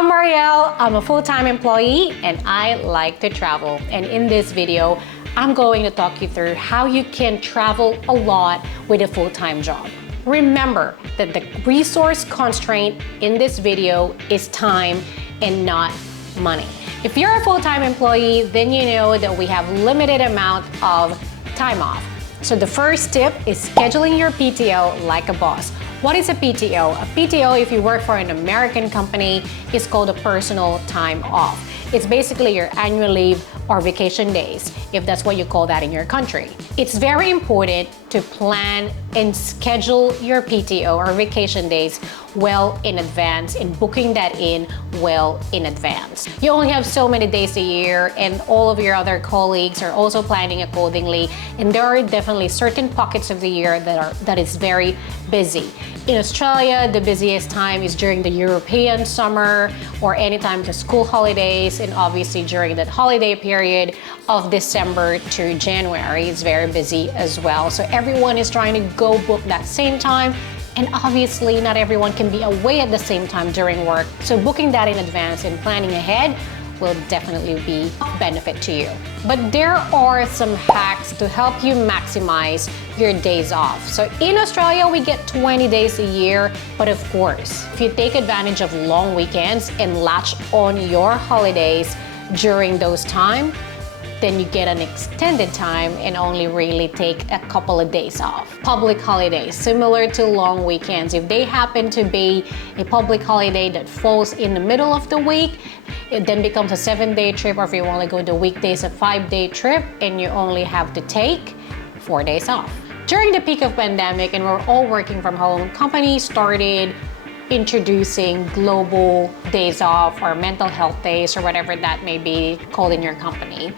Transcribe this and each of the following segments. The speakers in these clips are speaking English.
I'm Marielle, I'm a full-time employee and I like to travel. And in this video, I'm going to talk you through how you can travel a lot with a full-time job. Remember that the resource constraint in this video is time and not money. If you're a full-time employee, then you know that we have limited amount of time off. So the first tip is scheduling your PTO like a boss. What is a PTO? A PTO, if you work for an American company, is called a personal time off. It's basically your annual leave or vacation days, if that's what you call that in your country. It's very important to plan and schedule your PTO or vacation days well in advance and booking that in well in advance. You only have so many days a year and all of your other colleagues are also planning accordingly, and there are definitely certain pockets of the year that is very busy. In Australia, the busiest time is during the European summer or anytime the school holidays, and obviously during that holiday period of December to January is very busy as well. So everyone is trying to go book that same time, and obviously not everyone can be away at the same time during work. So booking that in advance and planning ahead will definitely be of benefit to you. But there are some hacks to help you maximize your days off. So in Australia, we get 20 days a year, but of course, if you take advantage of long weekends and latch on your holidays during those times, then you get an extended time and only really take a couple of days off. Public holidays, similar to long weekends, if they happen to be a public holiday that falls in the middle of the week, it then becomes a 7-day trip, or if you want to go the weekdays, a 5-day trip, and you only have to take 4 days off. During the peak of pandemic and we're all working from home, companies started introducing global days off or mental health days or whatever that may be called in your company.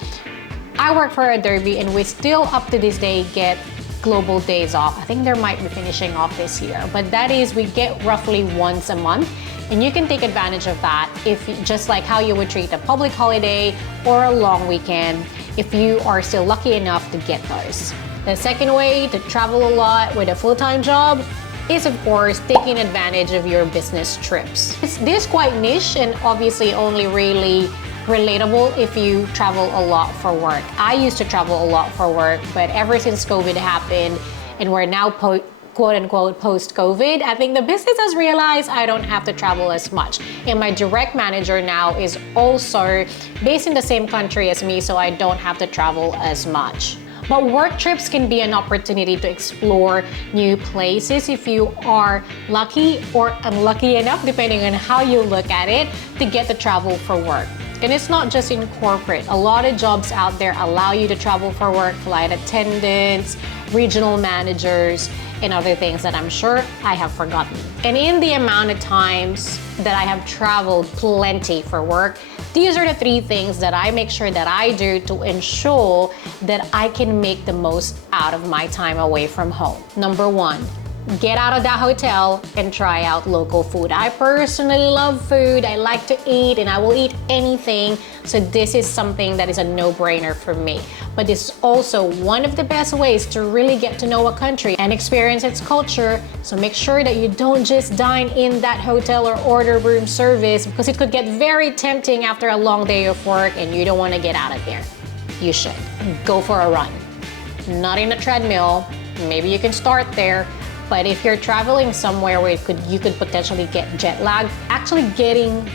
I work for Adobe and we still up to this day get global days off. I think they might be finishing off this year, but that is, we get roughly once a month, and you can take advantage of that if just like how you would treat a public holiday or a long weekend if you are still lucky enough to get those. The second way to travel a lot with a full-time job is, of course, taking advantage of your business trips. This is quite niche and obviously only really relatable if you travel a lot for work. I used to travel a lot for work, but ever since COVID happened and we're now quote-unquote post-COVID, I think the business has realized I don't have to travel as much. And my direct manager now is also based in the same country as me, so I don't have to travel as much. But work trips can be an opportunity to explore new places if you are lucky or unlucky enough, depending on how you look at it, to get to travel for work. And it's not just in corporate. A lot of jobs out there allow you to travel for work, flight attendants, regional managers, and other things that I'm sure I have forgotten. And in the amount of times that I have traveled plenty for work, these are the 3 things that I make sure that I do to ensure that I can make the most out of my time away from home. Number 1, get out of that hotel and try out local food. I personally love food. I like to eat and I will eat anything. So this is something that is a no-brainer for me. But it's also one of the best ways to really get to know a country and experience its culture. So make sure that you don't just dine in that hotel or order room service, because it could get very tempting after a long day of work and you don't want to get out of there. You should go for a run. Not in a treadmill. Maybe you can start there. But if you're somewhere where you could potentially get jet lag, actually getting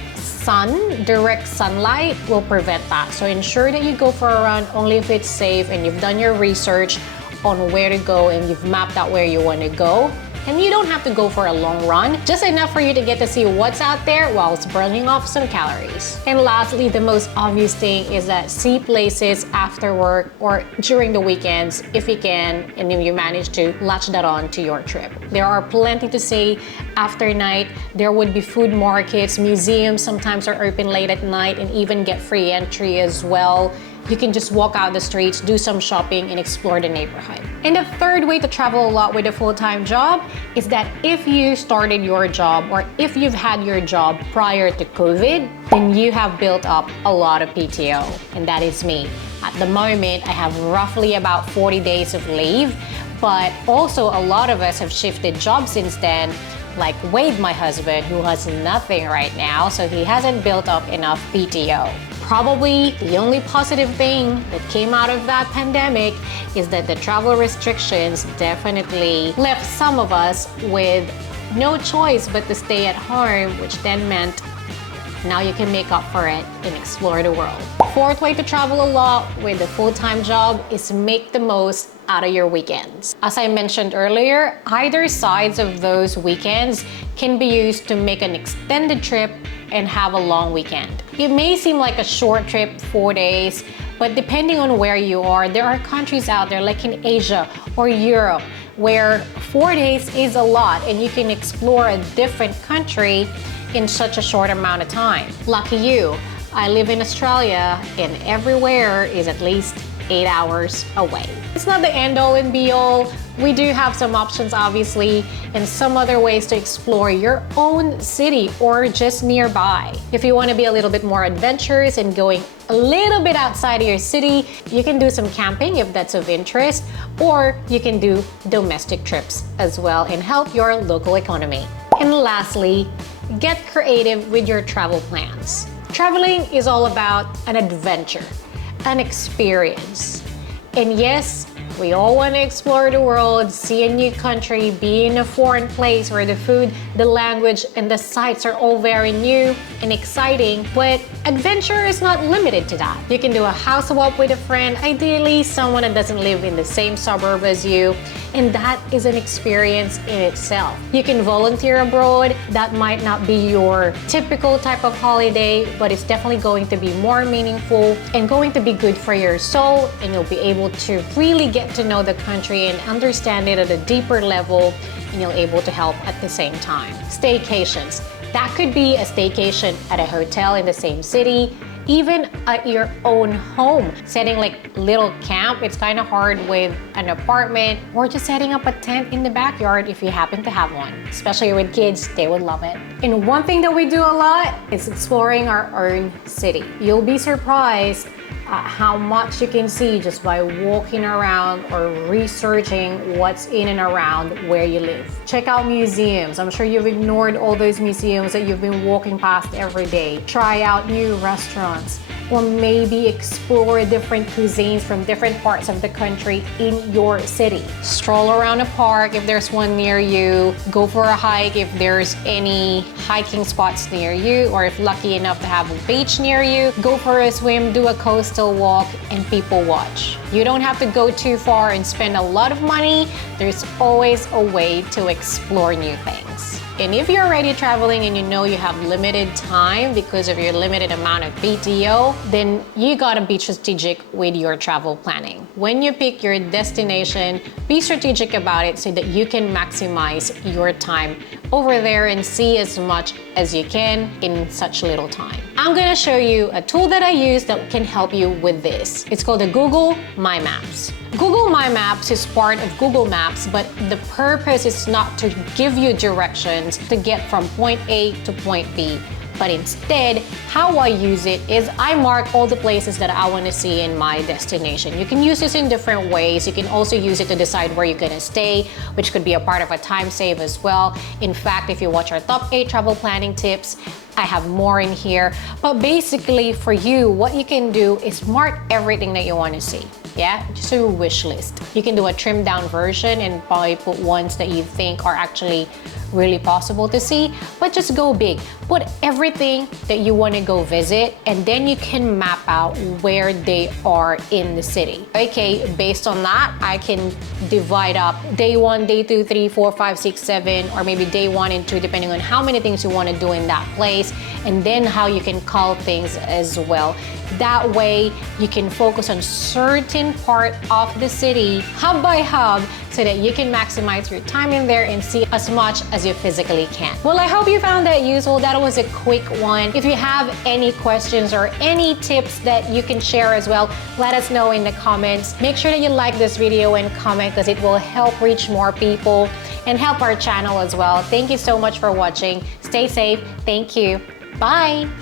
direct sunlight will prevent that. So ensure that you go for a run only if it's safe and you've done your research on where to go and you've mapped out where you want to go. And you don't have to go for a long run, just enough for you to get to see what's out there while it's burning off some calories. And lastly, the most obvious thing is that see places after work or during the weekends if you can, and if you manage to latch that on to your trip. There are plenty to see after night. There would be food markets, museums sometimes are open late at night and even get free entry as well. You can just walk out the streets, do some shopping, and explore the neighborhood. And the third way to travel a lot with a full-time job is that if you started your job or if you've had your job prior to COVID, then you have built up a lot of PTO, and that is me. At the moment, I have roughly about 40 days of leave, but also a lot of us have shifted jobs since then like Wade, my husband, who has nothing right now, so he hasn't built up enough PTO. Probably the only positive thing that came out of that pandemic is that the travel restrictions definitely left some of us with no choice but to stay at home, which then meant now you can make up for it and explore the world. Fourth way to travel a lot with a full-time job is make the most out of your weekends. As I mentioned earlier, either sides of those weekends can be used to make an extended trip and have a long weekend. It may seem like a short trip, 4 days, but depending on where you are, there are countries out there like in Asia or Europe where 4 days is a lot and you can explore a different country in such a short amount of time. Lucky you, I live in Australia and everywhere is at least 8 hours away. It's not the end all and be all. We do have some options obviously and some other ways to explore your own city or just nearby. If you want to be a little bit more adventurous and going a little bit outside of your city, you can do some camping if that's of interest, or you can do domestic trips as well and help your local economy. And lastly, get creative with your travel plans. Traveling is all about an adventure, an experience. And yes, we all want to explore the world, see a new country, be in a foreign place where the food, the language, and the sights are all very new and exciting, but adventure is not limited to that. You can do a house swap with a friend, ideally someone that doesn't live in the same suburb as you, and that is an experience in itself. You can volunteer abroad. That might not be your typical type of holiday, but it's definitely going to be more meaningful and going to be good for your soul, and you'll be able to really get to know the country and understand it at a deeper level, and you'll be able to help at the same time. Staycations. That could be a staycation at a hotel in the same city, even at your own home. Setting like little camp, it's kind of hard with an apartment, or just setting up a tent in the backyard if you happen to have one. Especially with kids, they would love it. And one thing that we do a lot is exploring our own city. You'll be surprised how much you can see just by walking around or researching what's in and around where you live. Check out museums. I'm sure you've ignored all those museums that you've been walking past every day. Try out new restaurants, or maybe explore different cuisines from different parts of the country in your city. Stroll around a park if there's one near you. Go for a hike if there's any hiking spots near you, or if lucky enough to have a beach near you. Go for a swim, do a coastal walk, and people watch. You don't have to go too far and spend a lot of money. There's always a way to explore new things. And if you're already traveling and you know you have limited time because of your limited amount of PTO, then you gotta be strategic with your travel planning. When you pick your destination, be strategic about it so that you can maximize your time over there and see as much as you can in such little time. I'm gonna show you a tool that I use that can help you with this. It's called the Google My Maps. Google My Maps is part of Google Maps, but the purpose is not to give you directions to get from point A to point B. But instead, how I use it is I mark all the places that I want to see in my destination. You can use this in different ways. You can also use it to decide where you're going to stay, which could be a part of a time save as well. In fact, if you watch our top 8 travel planning tips, I have more in here. But basically for you, what you can do is mark everything that you want to see. Yeah, just a wish list. You can do a trimmed down version and probably put ones that you think are actually really possible to see, but just go big. Put everything that you want to go visit, and then you can map out where they are in the city. Okay, based on that, I can divide up day 1, day 2, 3, 4, 5, 6, 7, or maybe day 1 and 2, depending on how many things you want to do in that place, and then how you can call things as well. That way, you can focus on certain part of the city, hub by hub, so that you can maximize your time in there and see as much as you physically can. Well, I hope you found that useful. That was a quick one. If you have any questions or any tips that you can share as well, let us know in the comments. Make sure that you like this video and comment, because it will help reach more people and help our channel as well. Thank you so much for watching. Stay safe. Thank you. Bye.